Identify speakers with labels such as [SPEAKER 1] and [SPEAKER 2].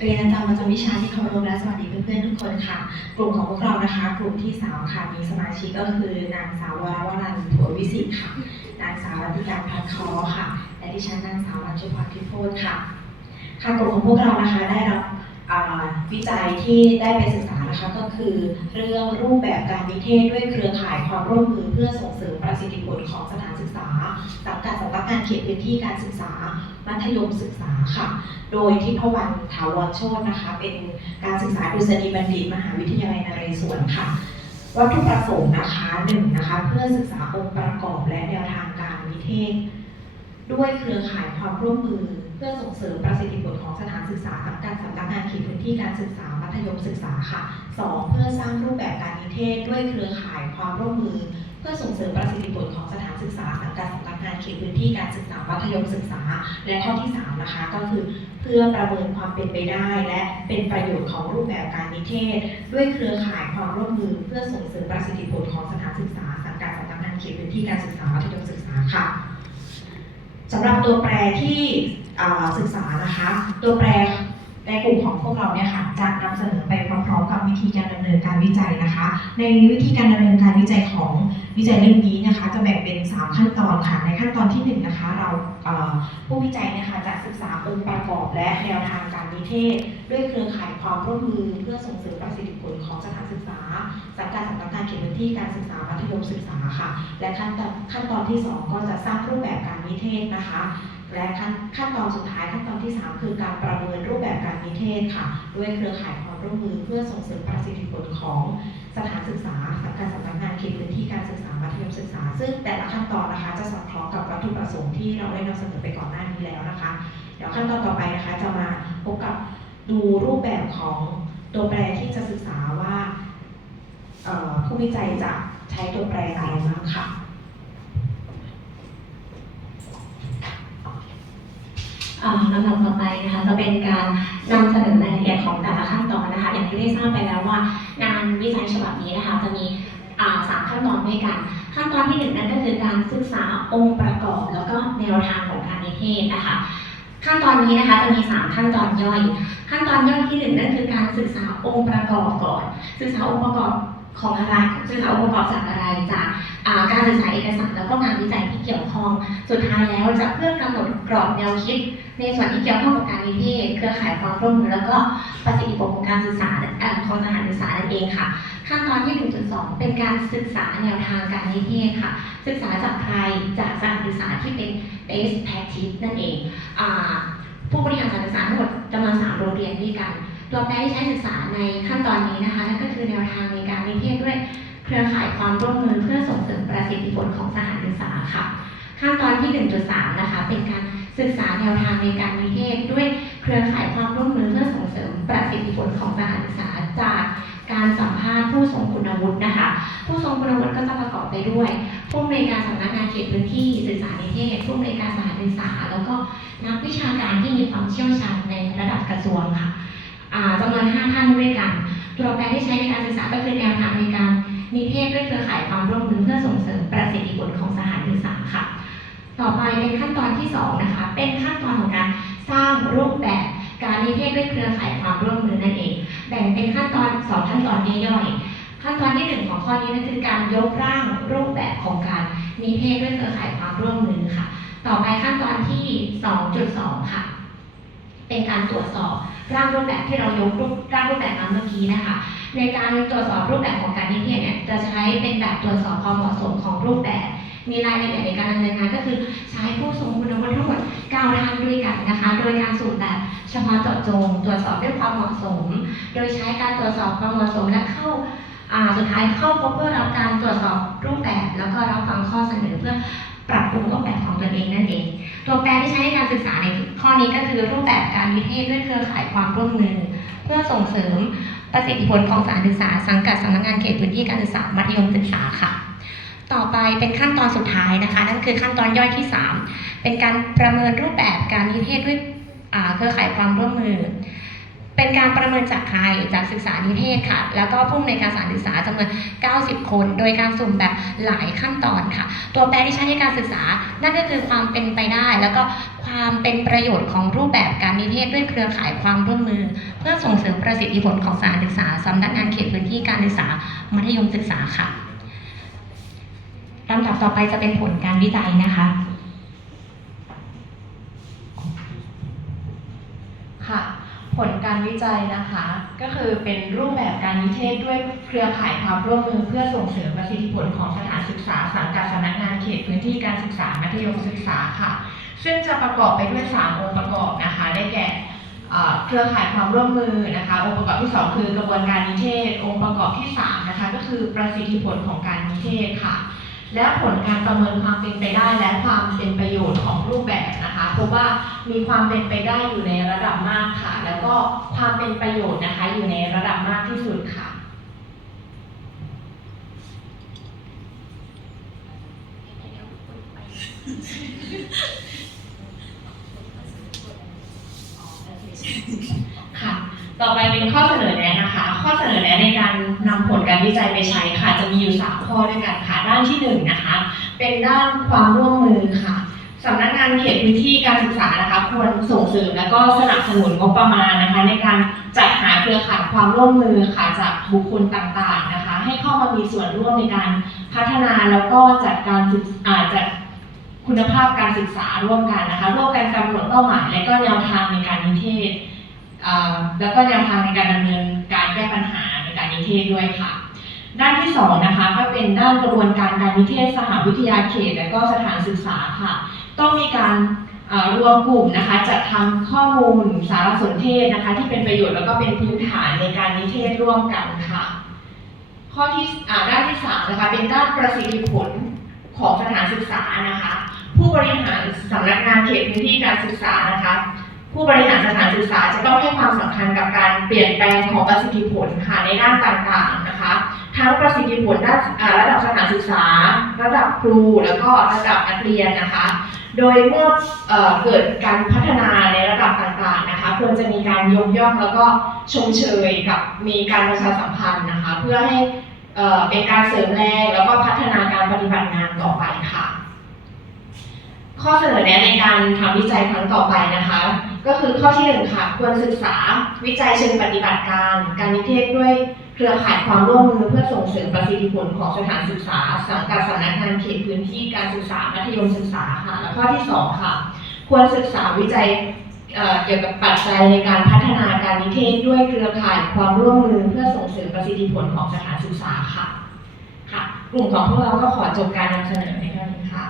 [SPEAKER 1] เรียนอาจารย์ประจำวิชาที่เคารพและสวัสดีเพื่อนๆทุกคนค่ะ กลุ่มของพวกเรานะคะ กลุ่มที่สามค่ะ มีสมาชิกก็คือนางสาววรวรันถัววิสิทธ์ค่ะ นางสาวรัติการพันคอค่ะ และดิฉันนางสาวรัชพรพิโพธค่ะ ค่ะกลุ่มของพวกเรานะคะได้รับวิจัยที่ได้ไปศึกษานะคะก็คือเรื่องรูปแบบการนิเทศด้วยเครือข่ายความร่วมมือเพื่อส่งเสริมประสิทธิผลของสถานศึกษาสังกัดสำนักงานเขตพื้นที่การศึกษา ธยมศึกษาค่ะ โดยที่พวันถาวรโชตนะคะ เป็นการศึกษาดุษฎีบัณฑิตมหาวิทยาลัยนเรศวรค่ะ วัตถุประสงค์นะคะหนึ่งนะคะ เพื่อศึกษาองค์ประกอบและแนวทางการนิเทศ ด้วยเครือข่ายความร่วมมือ เพื่อส่งเสริมประสิทธิผลของสถานศึกษาสังกัดสำนักงานเขตพื้นที่การศึกษามัธยมศึกษาค่ะสองเพื่อสร้างรูปแบบการนิเทศ ด้วยเครือข่ายความร่วมมือ เพื่อส่งเสริมประสิทธิผลของสถานศึกษาสังกัดสำนัก งานเขตพื้นที่การศึกษามัธยมศึกษา และข้อที่สามนะคะก็คือเพื่อประเมินความเป็นไปได้ และเป็นประโยชน์ของรูปแบบการนิเทศ ด้วยเครือข่ายความร่วมมือเพื่อส่งเสริมประสิทธิผลของสถานศึกษาสังกัดสำนักงานเขตพื้นที่การศึกษามัธยมศึกษาค่ะสำหรับตัวแปรที่ศึกษานะคะ ตัวแปรในกลุ่มของพวกเราเนี่ยค่ะจะนำเสนอไปพร้อมๆกับวิธีการดำเนินการวิจัยนะคะ ในวิธีการดำเนินการวิจัยของ วิจัยเรื่องนี้นะคะจะแบ่งเป็น 3 ขั้นตอนค่ะ ในขั้นตอนที่ 1 นะคะ เราผู้วิจัยนะคะจะศึกษาองค์ประกอบและแนวทางการนิเทศ ด้วยเครือข่ายความร่วมมือเพื่อส่งเสริมประสิทธิผลของสถานศึกษาสังกัดสำนักงานเขตพื้นที่การศึกษามัธยมศึกษาค่ะ และขั้นตอนขั้นตอนที่ 2 ก็จะสร้างรูปแบบการนิเทศนะคะ และขั้นขั้นตอนสุดท้ายขั้นตอนที่ 3 คือการประเมินรูปแบบการนิเทศค่ะ ด้วยเครือข่ายความร่วมมือเพื่อส่งเสริมประสิทธิผลของสถานศึกษาสังกัดสำนักงานเขตพื้นที่การศึกษามัธยมศึกษา ซึ่งแต่ละขั้นตอนนะคะ จะสอดคล้องกับวัตถุประสงค์ที่เราได้นำเสนอไปก่อนหน้านี้แล้วนะคะ เดี๋ยวขั้นตอนต่อไปนะคะ จะมาพบกับดูรูปแบบของตัวแปรที่จะศึกษาว่าผู้วิจัยจะใช้ตัวแปรอะไรบ้างค่ะ
[SPEAKER 2] อ่า ลำดับต่อไปนะคะจะเป็นการนำเสนอรายละเอียดของแต่ละขั้นตอนนะคะ อย่างที่ได้ทราบไปแล้วว่างานวิจัยฉบับนี้นะคะ จะมีสามขั้นตอนด้วยกัน ขั้นตอนที่หนึ่งนั่นก็คือการศึกษาองค์ประกอบ แล้วก็แนวทางของการนิเทศนะคะ ขั้นตอนนี้นะคะจะมีสามขั้นตอนย่อย ขั้นตอนย่อยที่หนึ่งนั่นคือการศึกษาองค์ประกอบก่อน ศึกษาองค์ประกอบ ของอะไรศึกษาองค์ประกอบจากอะไรจากาการศึกษาเอกสารแล้วก็งานวิจัยที่เกี่ยวข้อง สุดท้ายแล้วจะเพื่อกำหนดกรอบแนวคิด ในส่วนที่เกี่ยวข้องกับการนิเทศเครือข่ายความร่วมมือแล้วก็ประสิทธิผลของการศึกษาเอ่อของสถานศึกษานั่นเองค่ะขั้นตอนที่ 1.2 เป็นการศึกษาแนวทางการนิเทศค่ะ ศึกษาจากใครจากสถานศึกษาที่เป็น best practice นั่นเองอผู้บริหารสถานศึกษาทั้งหมดจำนวน3โรงเรียนด้วยกัน ตัวแปรที่ใช้ศึกษาในขั้นตอนนี้นะคะนั่นก็คือแนวทางในการนิเทศด้วยเครือข่ายความร่วมมือเพื่อส่งเสริมประสิทธิผลของสถานศึกษาค่ะ ขั้นตอนที่ 1.3 นะคะ เป็นการศึกษาแนวทางในการนิเทศด้วยเครือข่ายความร่วมมือเพื่อส่งเสริมประสิทธิผลของสถานศึกษาจากการสัมภาษณ์ผู้ทรงคุณวุฒินะคะ ผู้ทรงคุณวุฒิก็จะประกอบไปด้วยผู้อำนวยการสำนักงานเขตพื้นที่ศึกษานิเทศผู้อำนวยการสถานศึกษา แล้วก็นักวิชาการที่มีความเชี่ยวชาญในระดับกระทรวงค่ะ จำนวน 5 ท่านด้วยกัน ตัวแปรที่ใช้ในการศึกษาก็คือแนวทางในการนิเทศด้วยเครือข่ายความร่วมมือเพื่อส่งเสริมประสิทธิผลของสถานศึกษาค่ะ ต่อไปเป็นขั้นตอนที่สองนะคะ เป็นขั้นตอนของการสร้างรูปแบบการนิเทศด้วยเครือข่ายความร่วมมือนั่นเอง แบ่งเป็นขั้นตอนสองขั้นตอนย่อยๆ ขั้นตอนที่หนึ่งของข้อนี้นั่นคือการยกร่างรูปแบบของการนิเทศด้วยเครือข่ายความร่วมมือค่ะ ต่อไปขั้นตอนที่ 2.2 ค่ะ เป็นการตรวจสอบร่างรูปแบบที่เรายกรูปร่างรูปแบบมาเมื่อกี้นะคะ ในการตรวจสอบรูปแบบของการนิเทศเนี่ยจะใช้เป็นแบบตรวจสอบความเหมาะสมของรูปแบบ มีรายละเอียดในการดำเนินงานก็คือใช้ผู้ทรงคุณวุฒิทั้งหมด9ท่านด้วยกันนะคะ โดยการสูตรแบบเฉพาะเจาะจง ตรวจสอบด้วยความเหมาะสม โดยใช้การตรวจสอบความเหมาะสมและเข้าอ่าสุดท้ายเข้าพบเพื่อรับการตรวจสอบรูปแบบ แล้วก็รับฟังข้อเสนอเพื่อปรับปรุงรูปแบบของตนเองนั่นเอง ตัวแปรที่ใช้ในการศึกษาในข้อนี้ก็คือรูปแบบการวิเทศด้วยเครือข่ายความร่วมมือ เพื่อส่งเสริมประสิทธิผลของสารศึกษาสังกัดสำนักงานเขตพื้นที่การศึกษามัธยมศึกษาค่ะ ต่อไปเป็นขั้นตอนสุดท้ายนะคะ นั่นคือขั้นตอนย่อยที่ 3 เป็นการประเมินรูปแบบการวิเทศด้วยเครือข่ายความร่วมมือ เป็นการประเมินจากใครจากศึกษานิเทศค่ะ แล้วก็ผู้อำนการสานศึกษาจำนวน 90 คน โดยการสุ่มแบบหลายขั้นตอนค่ะ ตัวแปรที่ใช้ในการศึกษา นั่นก็คือความเป็นไปได้ แล้วก็ความเป็นประโยชน์ของรูปแบบการนิเทศด้วยเครือข่ายความร่วมมือ เพื่อส่งเสริมประสิทธิผลของสานศึกษาสำนักงานเขตพื้นที่การศึกษามัธยมศึกษาค่ะลำดับต่อไปจะเป็นผลการวิจัยนะคะ
[SPEAKER 3] ผลการวิจัยนะคะ ก็คือเป็นรูปแบบการนิเทศด้วยเครือข่ายความร่วมมือเพื่อส่งเสริมประสิทธิผลของสถานศึกษาสังกัดสำนักงานเขตพื้นที่การศึกษามัธยมศึกษาค่ะ ซึ่งจะประกอบไปด้วย 3 องค์ประกอบนะคะ ได้แก่เครือข่ายความร่วมมือนะคะ องค์ประกอบที่ 2 คือกระบวนการนิเทศ องค์ประกอบที่3นะคะก็คือประสิทธิผลของการนิเทศค่ะ และผลการประเมินความเป็นไปได้และความเป็นประโยชน์ของรูปแบบนะคะพบว่ามีความเป็นไปได้อยู่ในระดับมากค่ะ แล้วก็ความเป็นประโยชน์นะคะ อยู่ในระดับมากที่สุดค่ะค่ะ ต่อไปเป็นข้อเสนอแนะนะคะ ข้อเสนอแนะในการนำผลการวิจัยไปใช้ค่ะ จะมีอยู่ 3 ข้อด้วยกันค่ะ ด้านที่1นงนะคะ เป็นด้านความร่วมมือค่ะสำนักงานเขตพื้นที่การศึกษานะคะ ควรส่งเสริมและก็สนับสนุนงบประมาณนะคะ ในการจัดหาเครือข่ายความร่วมมือค่ะจากบุคคลต่างๆนะคะ ให้เข้ามามีส่วนร่วมในการพัฒนาแล้วก็จัดการศึกอาจัดคุณภาพการศึกษาร่วมกันนะคะร่วมกันกำหนดเป้าหมาย และก็แนวทางในการนิเทศแล้วก็แนวทางในการดำเนินการ แก้ปัญหาในการนิเทศด้วยค่ะ ด้านที่สองนะคะก็เป็นด้านกระบวนการการนิเทศสหวิทยาเขต และก็สถานศึกษาค่ะ ต้องมีการอ่ารวมกลุ่มนะคะจัดทำข้อมูลสารสนเทศนะคะ ที่เป็นประโยชน์แล้วก็เป็นพื้นฐานในการนิเทศร่วมกันค่ะ ข้อที่ด้านที่สามนะคะเป็นด้านประสิทธิผลของสถานศึกษานะคะ ผู้บริหารสำนักงานเขตพื้นที่การศึกษานะคะ ผู้บริหารสถานศึกษาจะต้องให้ความสำคัญกับการเปลี่ยนแปลงของประสิทธิผลค่ะในด้านต่างๆนะคะ ทั้งประสิทธิผลด้านระดับสถานศึกษา ระดับครู แล้วก็ระดับนักเรียนนะคะ โดยเมื่อเกิดการพัฒนาในระดับต่างๆนะคะควรจะมีการยกย่องแล้วก็ชมเชยกับมีการประชาสัมพันธ์นะคะ เพื่อให้เอ่อเป็นการเสริมแรงแล้วก็พัฒนาการปฏิบัติงานต่อไปค่ะ ข้อเสนอแนะในการทำวิจัยครั้งต่อไปนะคะ ก็คือข้อที่หนึ่งค่ะ ควรศึกษาวิจัยเชิงปฏิบัติการ การนิเทศด้วยเครือข่ายความร่วมมือเพื่อส่งเสริมประสิทธิผลของสถานศึกษา สังกัดสำนักงานเขตพื้นที่การศึกษามัธยมศึกษาค่ะและข้อที่สองค่ะ ควรศึกษาวิจัยเเกี่ยวกับปัจจัยในการพัฒนาการนิเทศด้วยเครือข่ายความร่วมมือเพื่อส่งเสริมประสิทธิผลของสถานศึกษาค่ะค่ะ กลุ่มของพวกเราก็ขอจบการนำเสนอในครั้งนี้ค่ะ